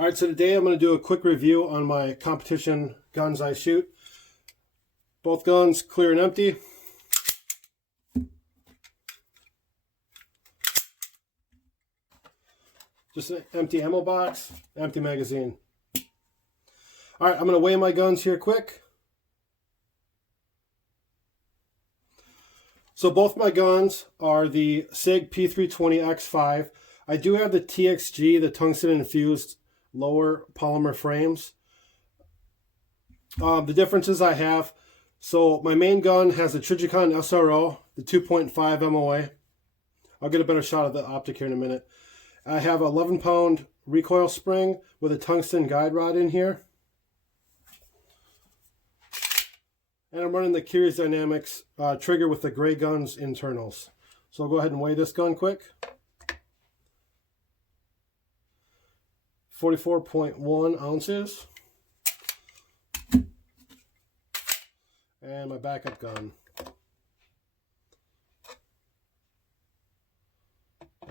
All right, so today I'm going to do a quick review on my competition guns I shoot. Both guns clear and empty. Just an empty ammo box, empty magazine. All right, I'm going to weigh my guns here quick. So both my guns are the SIG P320X5. I do have the TXG, the tungsten infused lower polymer frames. The differences I have, so my main gun has a Trijicon SRO, the 2.5 MOA. I'll get a better shot of the optic here in a minute. I have an 11-pound recoil spring with a tungsten guide rod in here. And I'm running the Curious Dynamics trigger with the Grey Guns internals. So I'll go ahead and weigh this gun quick. 44.1 ounces. And my backup gun.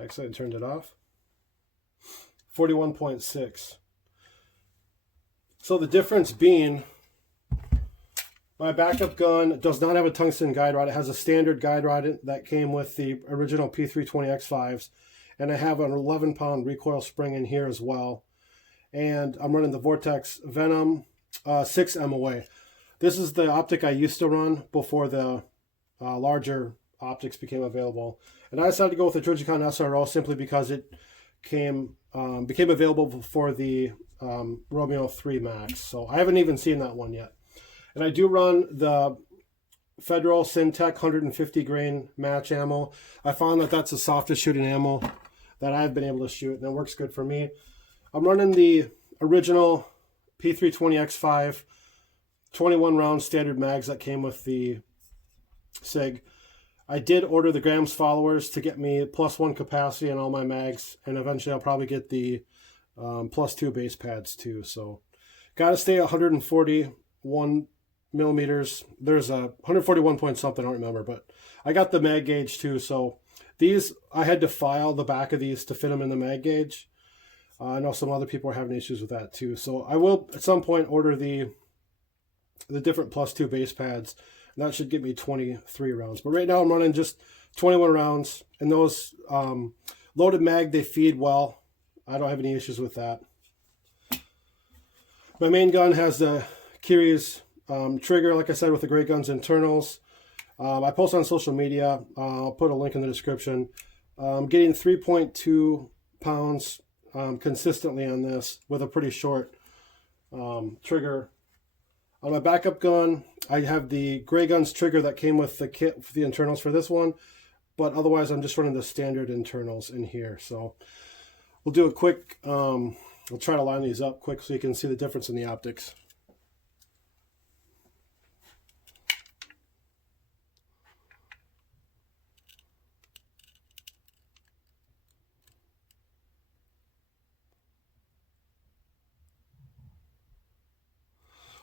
Actually, I turned it off. 41.6. So the difference being, my backup gun does not have a tungsten guide rod. It has a standard guide rod that came with the original P320X5s. And I have an 11-pound recoil spring in here as well. And I'm running the Vortex Venom 6 MOA. This is the optic I used to run before the larger optics became available. And I decided to go with the Trijicon SRO simply because it became available for the Romeo 3 Max. So I haven't even seen that one yet. And I do run the Federal Syntech 150 grain match ammo. I found that that's the softest shooting ammo that I've been able to shoot, and it works good for me. I'm running the original P320X5 21 round standard mags that came with the SIG. I did order the Grams followers to get me +1 capacity on all my mags, and eventually I'll probably get the +2 base pads too. So got to stay at 141 millimeters. There's a 141 point something, I don't remember, but I got the mag gauge too. So these, I had to file the back of these to fit them in the mag gauge. I know some other people are having issues with that too. So I will at some point order the different +2 base pads, and that should get me 23 rounds. But right now I'm running just 21 rounds, and those loaded mag, they feed well. I don't have any issues with that. My main gun has the Curious trigger, like I said, with the Grey Guns internals. I post on social media. I'll put a link in the description. I'm getting 3.2 pounds consistently on this with a pretty short trigger. On my backup gun, I have the Grey Guns trigger that came with the kit for the internals for this one, but otherwise I'm just running the standard internals in here. So we'll do a quick, we'll try to line these up quick so you can see the difference in the optics.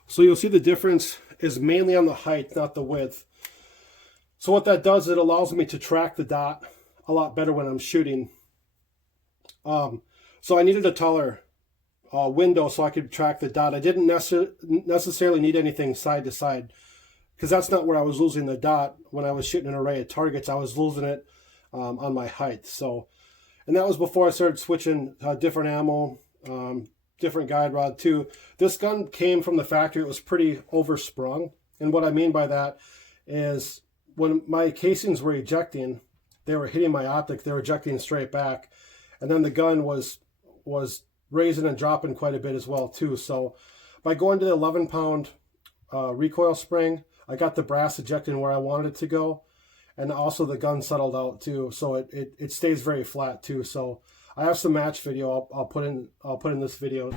So you'll see the difference is mainly on the height, not the width. So what that does, it allows me to track the dot a lot better when I'm shooting. So I needed a taller window so I could track the dot. I didn't necessarily need anything side to side, because that's not where I was losing the dot. When I was shooting an array of targets, I was losing it on my height. So, and that was before I started switching different ammo, different guide rod too. This gun came from the factory. It was pretty oversprung. And what I mean by that is when my casings were ejecting, they were hitting my optic, they were ejecting straight back. And then the gun was raising and dropping quite a bit as well too. So by going to the 11-pound recoil spring, I got the brass ejecting where I wanted it to go. And also the gun settled out too. So it stays very flat too. So I have some match video I'll put in this video.